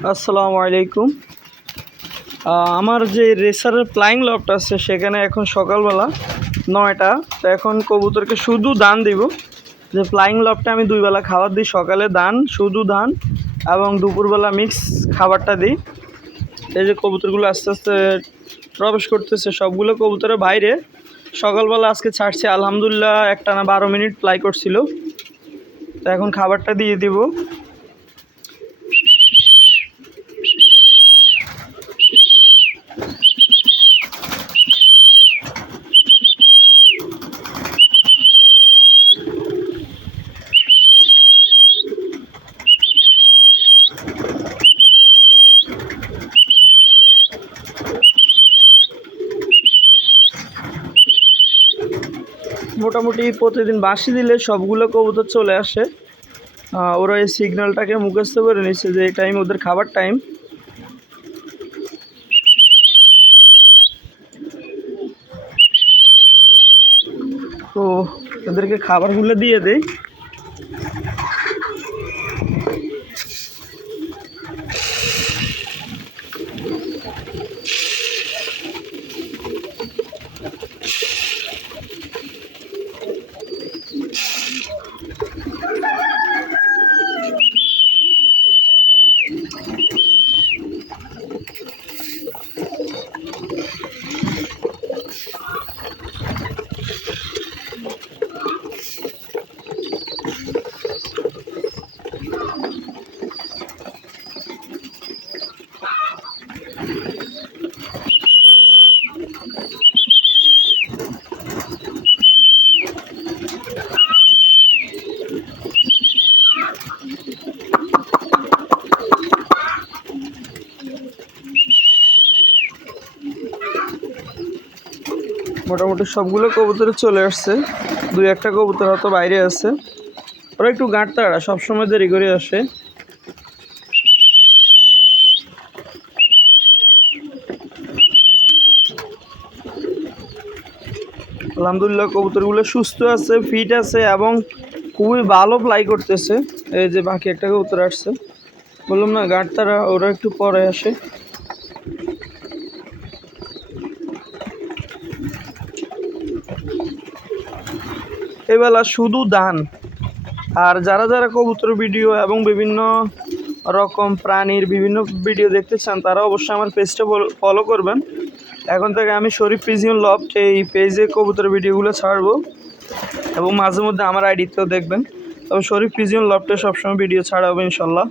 আসসালামু আলাইকুম। আমার যে রেসারের ফ্লাইং লফট আছে সেখানে এখন সকালবেলা 9টা। তো এখন কবুতরকে শুধু ধান দিব। যে ফ্লাইং লফটে আমি 2 বেলা খাবার দিই, সকালে ধান, শুধু ধান, এবং দুপুরবেলা মিক্স খাবারটা দিই। এই যে কবুতরগুলো আস্তে আস্তে প্রবেশ করতেছে, সবগুলো কবুতরের বাইরে। সকালবেলা আজকে ছাড়ছি, আলহামদুলিল্লাহ একটানা 12 মিনিট ফ্লাই করছিল। তো এখন খাবারটা দিয়ে দিব। মোটামুটি প্রতিদিন বাঁশি দিলে সবগুলো কবুতর চলে আসে। ওরা এই সিগন্যালটাকে মুখস্থ করে নিচ্ছে যে এই টাইম ওদের খাবার টাইম। তো ওদেরকে খাবারগুলো দিয়ে দেই। মোটামুটি সবগুলো কবুতর চলে আসছে, 2-1টা কবুতর হয়তো বাইরে আছে। ওরা একটু গাঁটতাড়া, সবসময় দেরি করে আসে। আলহামদুলিল্লাহ কবুতরগুলো সুস্থ আছে, ফিট আছে এবং খুবই ভালো ফ্লাই করতেছে। এই যে বাকি একটা কবুতর আসছে, বললাম না গাঁটতাড়া, ওরা একটু পরে আসে। এবেলা শুধু ধান। আর যারা যারা কবুতর ভিডিও এবং বিভিন্ন রকম প্রাণীর বিভিন্ন ভিডিও দেখতে চান তারা অবশ্যই আমার পেজটা ফলো করবেন। এখন থেকে আমি শরীফ পিজিয়ন লফট এই পেজে কবুতর ভিডিওগুলো ছাড়বো, এবং মাঝে মধ্যে আমার আইডিতেও দেখবেন। তবে শরীফ পিজিয়ন লফটে সবসময় ভিডিও ছাড়াবো ইনশাল্লাহ।